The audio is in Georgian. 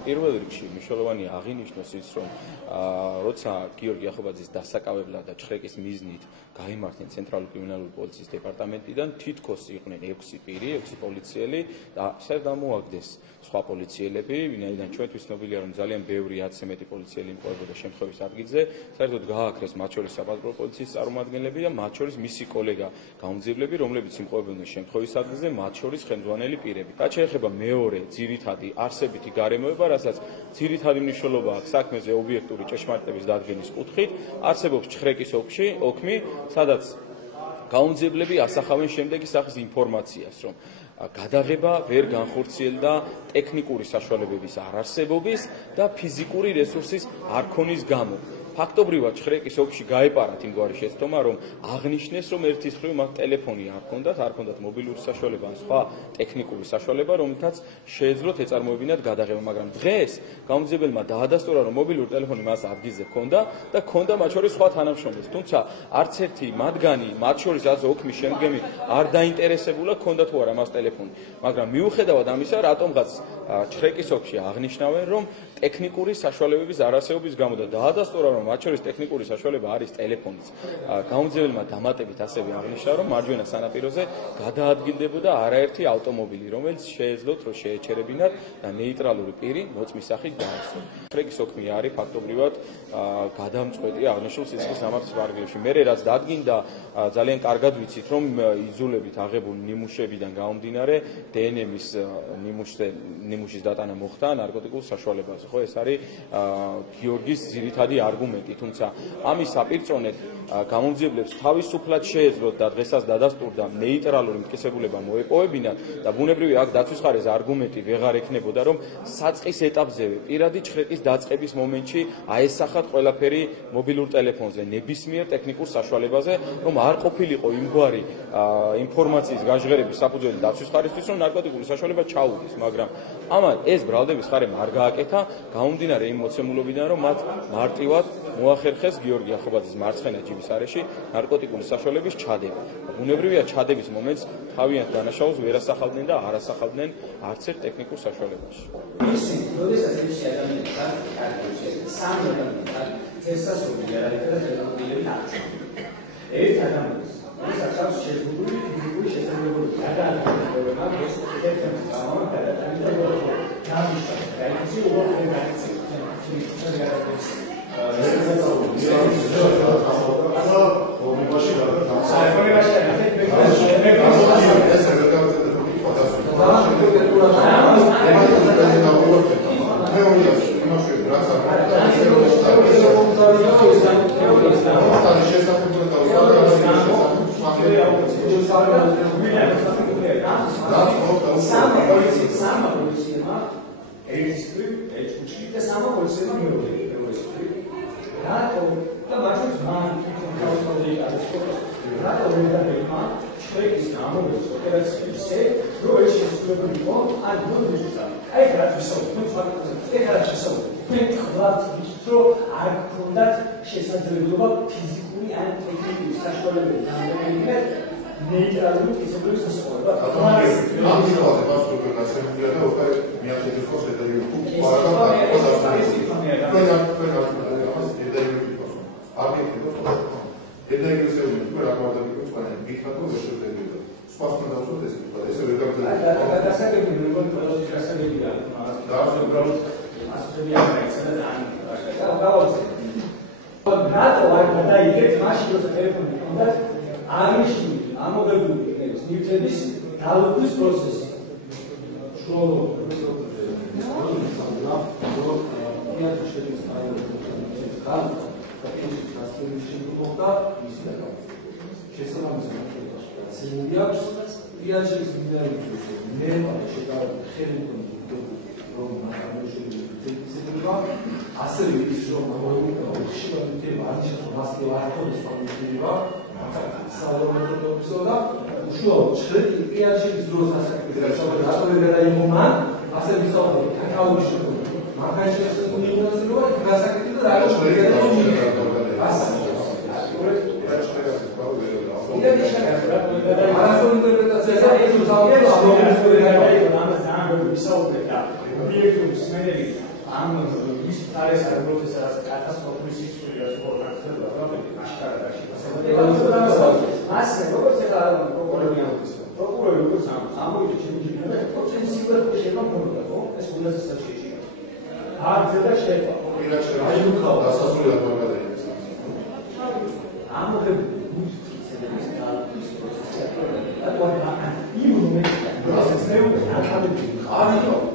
პირველ რიგში მნიშვნელოვანია აღინიშნოს ის, რომ როცა გიორგი ახობაძის დასაკავებლად და ჩხრეკის მიზნით გაიმართნენ ცენტრალური კრიმინალური პოლიციის დეპარტამენტიდან, თითქოს იყვნენ 6 პირი, 6 პოლიციელი და საერთოდ ამოაგდეს სხვა პოლიციელები, ვინაიდან ჩვენთვის ცნობილია, რომ ძალიან ბევრი 10-ზე მეტი პოლიციელი იმყოფებოდა შემთხვევის ადგილზე, საერთოდ გააქრეს მათ შორის საპატრულო პოლიციის წარმომადგენლები და მათ შორის მისი კოლეგა გამომძიებლები, რომლებიც იმყოფებოდნენ შემთხვევის ადგილზე, მათ შორის ხელმძღვანელი პირები. რაც შეეხება მეორე ძირითადი არსებითი გარემოება, რასაც ძირითადი მნიშვნელობა აქვს საქმეზე ობიექტური ჭეშმარიტების დადგენის კუთხით, არსებობს ჩხრეკის ოქმი, სადაც გამომძიებლები ასახავენ შემდეგი სახის ინფორმაციას, რომ გადაღება ვერ განხორციელდა ტექნიკური საშუალებების არარსებობის და ფიზიკური რესურსის არ ქონის გამო. ფაქტობრივად ჩხრეკის ოფში გაეპარათ იმგვარი შეცდომა, რომ აღნიშნეს, რომ ერთის მხრივ მათ ტელეფონი არ ჰქონდათ მობილური საშუალება ან სხვა ტექნიკური საშუალება, რომელთაც შეეძლოთ ეწარმოებინათ გადაღება, მაგრამ დღეს გამომძიებელმა დაადასტურა, რომ მობილური ტელეფონი მას ადგილზე ჰქონდა და ჰქონდა მათ შორის სხვა თანამშრომლებს, თუმცა არც ერთი მათგანი, მათ შორის რაც ოქმის შემდგომი არ დაინტერესებულა ჰქონდა თუ არა მას ტელეფონი, მაგრამ მიუხედავად ამისა, რატომღაც ჩხრეკის ოფში აღნიშნავენ, რომ ტექნიკური საშუალებების არარსებობის გამო და დაადასტურა, რომ მათ შორის ტექნიკური საშუალება არის ტელეფონიც. გამომძიებელმა დამატებით ასევე აღნიშნა, რომ მარჯვენა სანაპიროზე გადაადგილდებოდა არაერთი ავტომობილი, რომელიც შეეძლოთ რომ შეეჩერებინათ და ნეიტრალური პირი მოწმის სახით დაასრულოს. ჩხრეკის ოქმი არის ფაქტობრივად გადამწყვეტი აღნიშნულ სიცხის სამართლის ვარგლებში. მე რაც დადგინდა, ძალიან კარგად ვიცით, რომ იძულებით აღებულ ნიმუშებიდან გამომდინარე დნმ-ის ნიმუშის დატანა მოხდა ნარკოტიკულ საშუალებაზე. ხო, ეს არის გიორგის ძირითადი არგუმენტი, თუმცა ამის საპირწონედ გამომძიებლებს თავისუფლად შეეძლოთ და დღესაც დადასტურდა ნეიტრალური მტკიცებულება მოეპოვებინათ და ბუნებრივია აქ დაცვის ხარეს არგუმენტი ვეღარ ექნებოდა, რომ საწყის ეტაპზევე პირადი ჩხრეკის დაწყების მომენტში აესახათ ყველაფერი მობილურ ტელეფონზე, ნებისმიერ ტექნიკურ საშუალებაზე, რომ არ ყოფილიყო იმგვარი ინფორმაციის გაჟღერების საფუძველი დაცვის ხარისთვის, რომ ნარკოტიკული საშუალება ჩაუდეს, მაგრამ ამან ეს ბრალდების ხარემ არ გააკეთა, გამომდინარე იმ მოცემულობიდან, რომ მათ მარტივად მოახერხეს გიორგი ახობაძის მარცხენა ჯიბის არეში ნარკოტიკული საშუალების ჩადება. ბუნებრივია ჩადების მომენტს თავიანთ დანაშაულს ვერ ასახავდნენ და არ ასახავდნენ არც ერთ ტექნიკურ საშუალებაში. Gracias. I'm